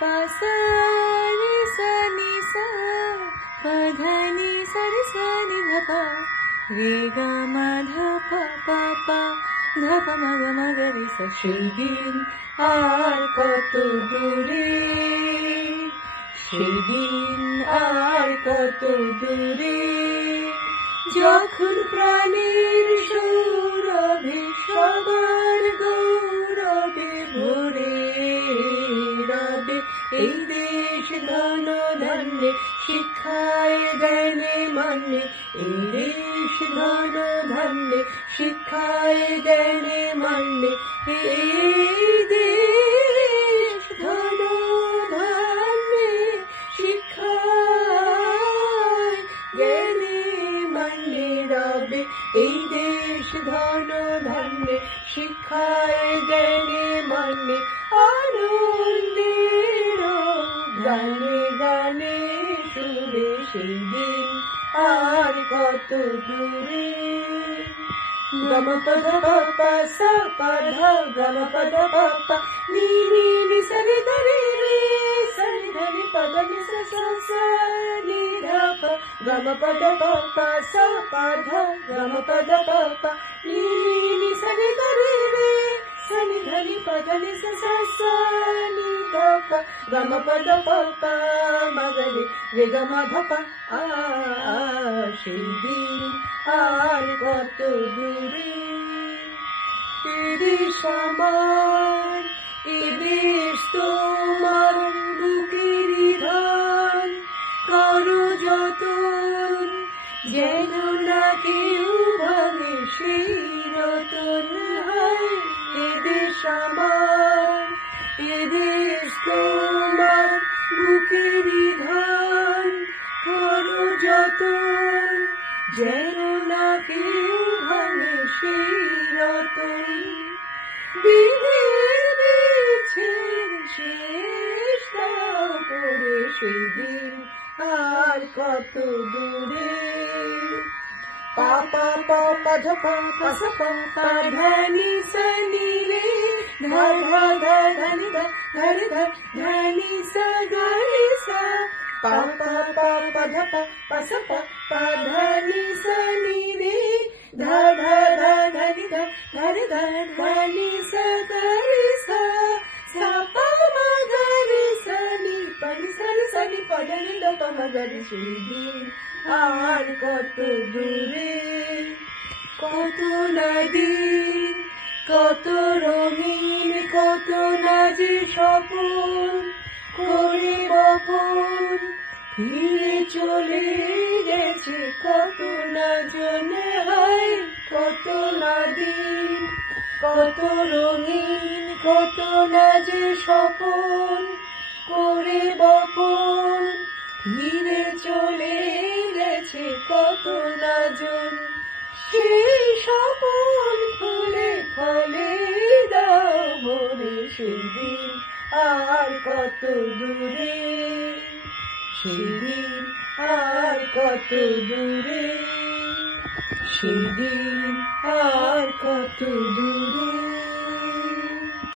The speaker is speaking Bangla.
pa sa ni sa ni sa pa dha ni sa ni sa ni dha pa re ga ma dha pa pa pa ধা পা মা গা মা গা রে আর কত দূরে সেদিন আর কত দূরে যখন প্রাণের সৌরভে সবার গৌরবে শিক্ষায় জ্ঞানে মানে এই দেশ ধন ধান্যে শিক্ষায় জ্ঞানে মানে এই দেশ ধন ধান্যে শিক্ষায় জ্ঞানে মানে রবে এই দেশ ধন ধান্যে শিক্ষায় জ্ঞানে মানে আনন্দের গানে গানে সুরে সেই দিন আর কত দূরে গম পদ পপ সা পধ গম পদ পপ নি নি নি সরি ধরি রে সরি ধরি পদ নি সা সা সা নি ধ প গম পদ পপ সা পধ গম পদ পপ নি নি নি সরি ধরি রে সনি ধরি পদ নি সা সা সা নি ধ পদ পপ মগরে রে গম আ আ সেই আর কত দূরে এদেশ আমার এদেশ তোমার বুকেরই ধান করো যতন যেন না কেউ ভাবে সেই রতন হয় এদেশ আমার বুকেরই ধান করো যতন যেন না কেউ ভাঙে সেই রতন। বিধের শেষ করে সেই দিন আর কত দূরে। পাপা পাপা ধপা পাসা পাপা ধানি সনি রে ধা ধা ধা ধানি ধা ধানি ধা ধানি সা গানি সা পাপা পাপা ধপা পাসা পাপা ধানি সনি রে ধা ধা ধা ধানি ধা ধানি ধা ধানি সা গানি সা সা পা মা গানি সনি পানি সনি সনি পদনি দ পা মা গানি সুদিন আর কত দূরে কত নদীন কত রঙিন, কত নাজি যে স্বপন করে বপন ফিরে চলে গেছে, কত না জন হয়, কত না দিন। কত রঙিন, কত না যে স্বপন করে বপন ফিরে চলে গেছে, কত না ভরে সেদিন আর কত দূরে সেদিন আর কত দূরে সেদিন আর কত দূরে।